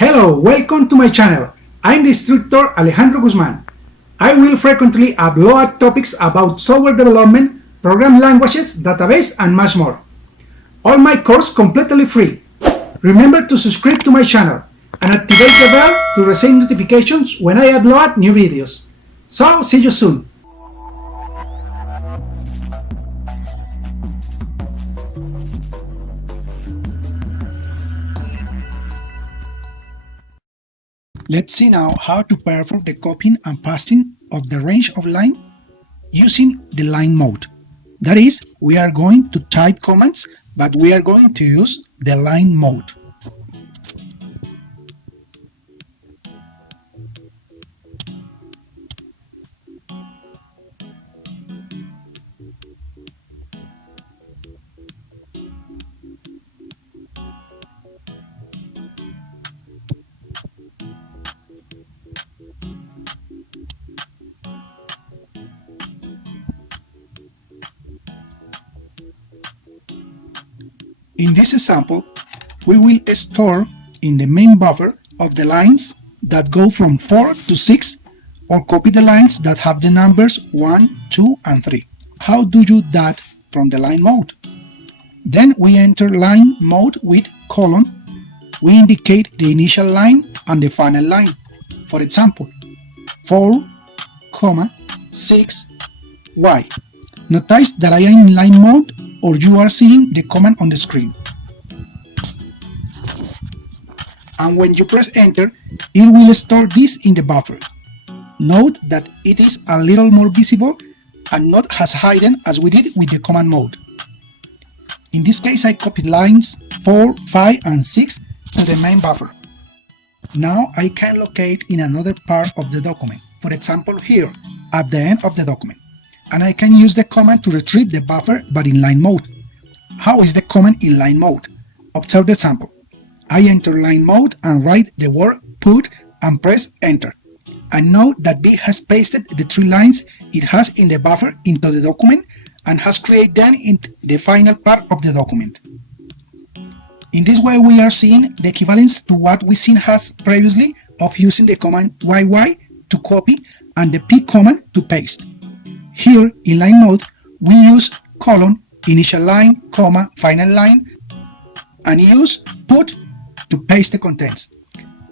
Hello, welcome to my channel. I'm the instructor Alejandro Guzman. I will frequently upload topics about software development, program languages, database, and much more. All my course completely free. Remember to subscribe to my channel and activate the bell to receive notifications when I upload new videos. So, see you soon. Let's see now how to perform the copying and pasting of the range of line using the line mode. That is, we are going to type commands, but we are going to use the line mode. In this example, we will store in the main buffer of the lines that go from 4 to 6 or copy the lines that have the numbers 1, 2, and 3. How do you do that from the line mode? Then we enter line mode with colon. We indicate the initial line and the final line. For example, 4, 6, Y. Notice that I am in line mode or you are seeing the command on the screen. And when you press enter, it will store this in the buffer. Note that it is a little more visible and not as hidden as we did with the command mode. In this case, I copied lines 4, 5, and 6 to the main buffer. Now I can locate in another part of the document, for example here, at the end of the document. And I can use the command to retrieve the buffer but in line mode. How is the command in line mode? Observe the example. I enter line mode and write the word put and press enter. And note that B has pasted the 3 lines it has in the buffer into the document and has created them in the final part of the document. In this way we are seeing the equivalence to what we seen as previously of using the command YY to copy and the P command to paste. Here in line mode we use colon, initial line, comma, final line, and use put to paste the contents.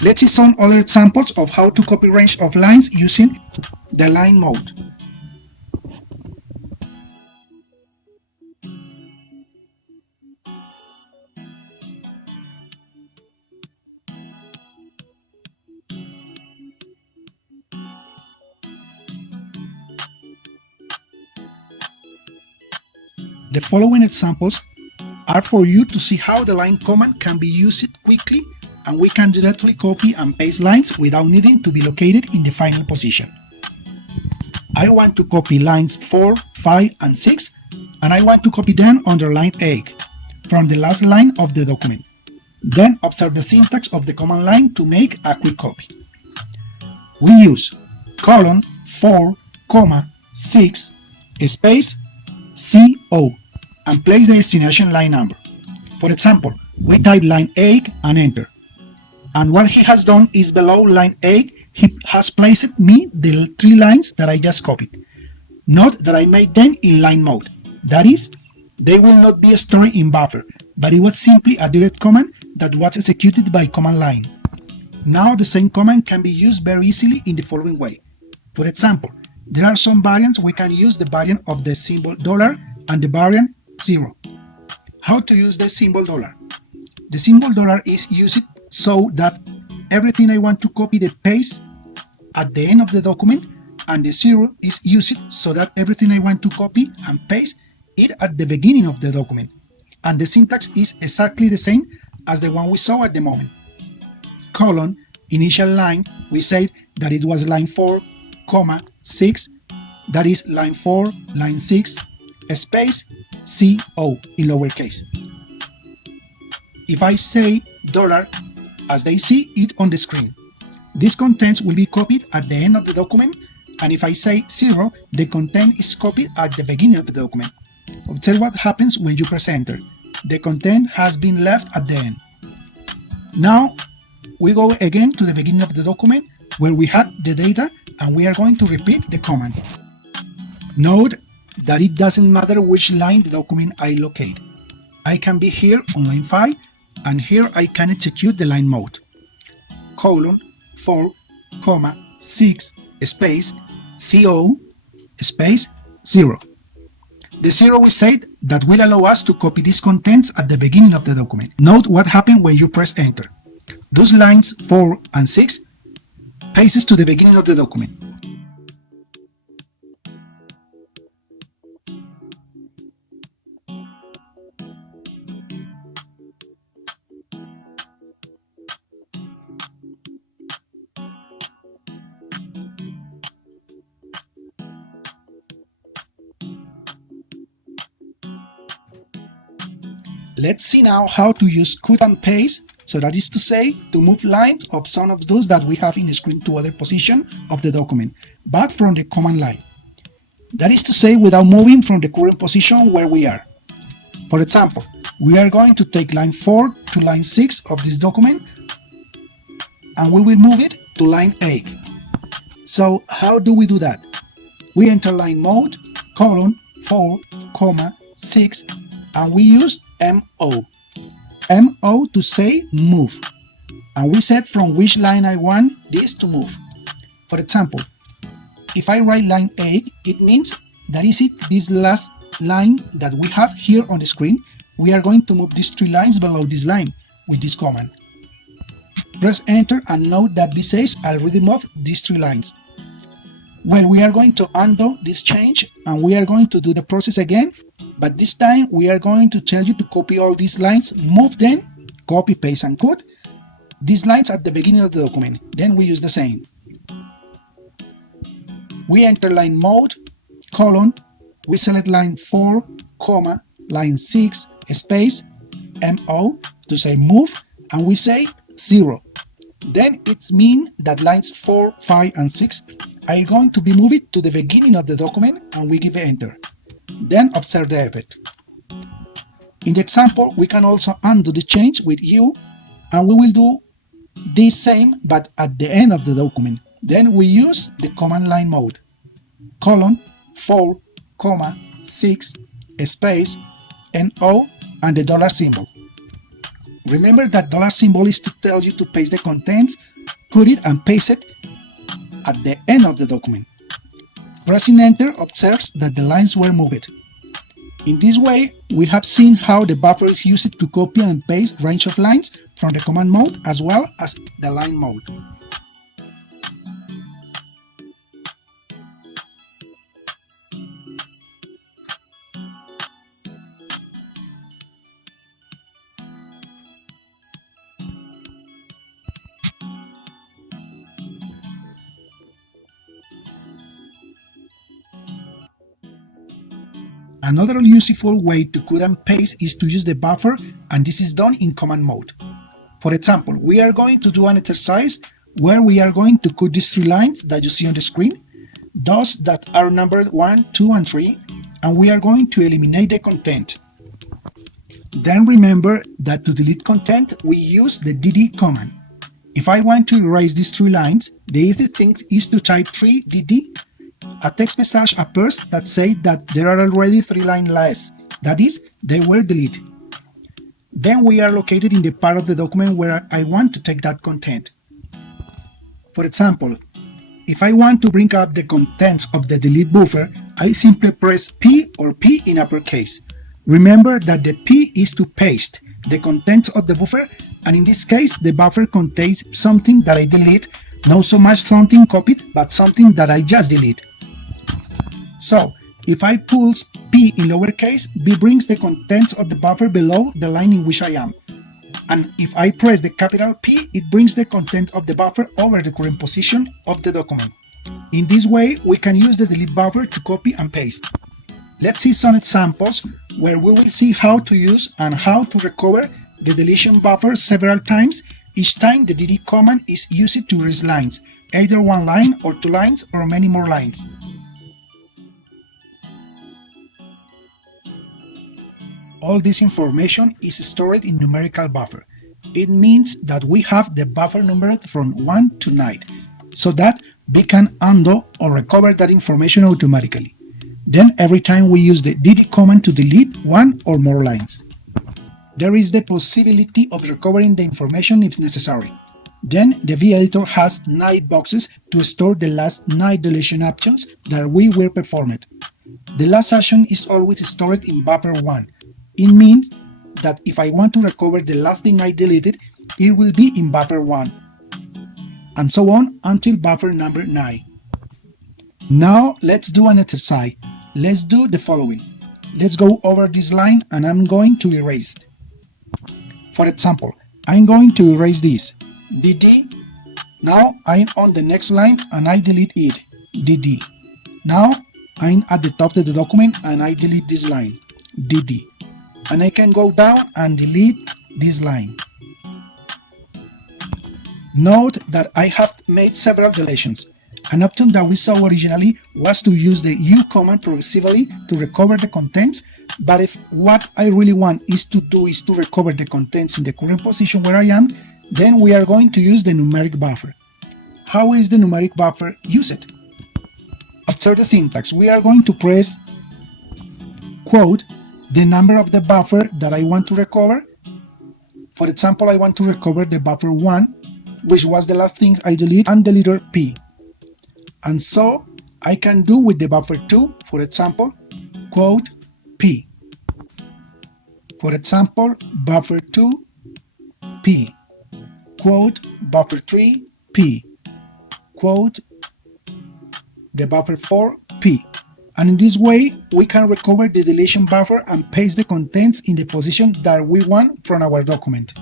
Let's see some other examples of how to copy range of lines using the line mode. The following examples are for you to see how the line command can be used quickly and we can directly copy and paste lines without needing to be located in the final position. I want to copy lines 4, 5, and 6 and I want to copy them under line 8 from the last line of the document. Then observe the syntax of the command line to make a quick copy. We use colon 4, 6, space, CO and place the destination line number. For example, we type line 8 and enter. And what he has done is below line 8, he has placed me the 3 lines that I just copied. Note that I made them in line mode. That is, they will not be stored in buffer, but it was simply a direct command that was executed by command line. Now the same command can be used very easily in the following way. For example, there are some variants we can use the variant of the symbol $, and the variant 0. How to use the symbol $? The symbol $is used so that everything I want to copy the paste at the end of the document, and the 0 is used so that everything I want to copy and paste it at the beginning of the document. And the syntax is exactly the same as the one we saw at the moment. Colon, initial line, we said that it was line 4, 6, that is line 4, line 6, space, CO in lowercase. If I say $, as they see it on the screen, these contents will be copied at the end of the document, and if I say 0, the content is copied at the beginning of the document. Observe what happens when you press enter. The content has been left at the end. Now we go again to the beginning of the document where we had the data, and we are going to repeat the command. Note that it doesn't matter which line the document I locate. I can be here on line 5, and here I can execute the line mode. Colon 4, 6 space CO space 0. The 0 we said that will allow us to copy these contents at the beginning of the document. Note what happened when you press enter. Those lines 4 and 6 pastes to the beginning of the document. Let's see now how to use cut and paste, so that is to say, to move lines of some of those that we have in the screen to other position of the document, back from the command line. That is to say, without moving from the current position where we are. For example, we are going to take line 4 to line 6 of this document, and we will move it to line 8. So how do we do that? We enter line mode, colon 4, 6, and we use MO. MO to say move. And we set from which line I want this to move. For example, if I write line 8, it means that is it this last line that we have here on the screen. We are going to move these 3 lines below this line with this command. Press enter and note that this says I already moved these 3 lines. Well, we are going to undo this change and we are going to do the process again, but this time we are going to tell you to copy all these lines, move them, copy, paste and cut these lines at the beginning of the document. Then we use the same. We enter line mode, colon, we select line 4, line 6, space, MO to say move, and we say 0. Then it means that lines 4, 5 and 6 are going to be moved to the beginning of the document, and we give enter. Then observe the effect. In the example, we can also undo the change with U, and we will do the same but at the end of the document. Then we use the command line mode, colon 4, 6, space, NO and the dollar symbol. Remember that dollar symbol is to tell you to paste the contents, cut it and paste it at the end of the document. Pressing enter observes that the lines were moved. In this way, we have seen how the buffer is used to copy and paste range of lines from the command mode as well as the line mode. Another useful way to cut and paste is to use the buffer, and this is done in command mode. For example, we are going to do an exercise where we are going to cut these 3 lines that you see on the screen, those that are numbered 1, 2 and 3, and we are going to eliminate the content. Then remember that to delete content we use the dd command. If I want to erase these 3 lines, the easy thing is to type 3dd. A text message appears that says that there are already 3 lines less, that is, they were deleted. Then we are located in the part of the document where I want to take that content. For example, if I want to bring up the contents of the delete buffer, I simply press P or P in uppercase. Remember that the P is to paste the contents of the buffer, and in this case the buffer contains something that I delete, not so much something copied, but something that I just delete. So, if I pulse P in lowercase, B brings the contents of the buffer below the line in which I am. And if I press the capital P, it brings the content of the buffer over the current position of the document. In this way, we can use the delete buffer to copy and paste. Let's see some examples where we will see how to use and how to recover the deletion buffer several times, each time the dd command is used to erase lines, either 1 line or 2 lines or many more lines. All this information is stored in Numerical Buffer. It means that we have the buffer numbered from 1 to 9, so that we can undo or recover that information automatically. Then every time we use the dd command to delete one or more lines. There is the possibility of recovering the information if necessary. Then the V-editor has 9 boxes to store the last 9 deletion actions that we will perform. The last action is always stored in buffer 1. It means that if I want to recover the last thing I deleted, it will be in buffer 1. And so on until buffer number 9. Now let's do an exercise. Let's do the following. Let's go over this line and I'm going to erase it. For example, I'm going to erase this, dd. Now I'm on the next line and I delete it, dd. Now I'm at the top of the document and I delete this line, dd. And I can go down and delete this line. Note that I have made several deletions. An option that we saw originally was to use the u command progressively to recover the contents, but if what I really want is to recover the contents in the current position where I am, then we are going to use the numeric buffer. How is the numeric buffer used? Observe the syntax. We are going to press quote the number of the buffer that I want to recover. For example, I want to recover the buffer 1, which was the last thing I deleted, and the letter P. And so I can do with the buffer 2, for example, quote P. For example, buffer 2 P, quote buffer 3 P, quote the buffer 4 P. And in this way, we can recover the deletion buffer and paste the contents in the position that we want from our document.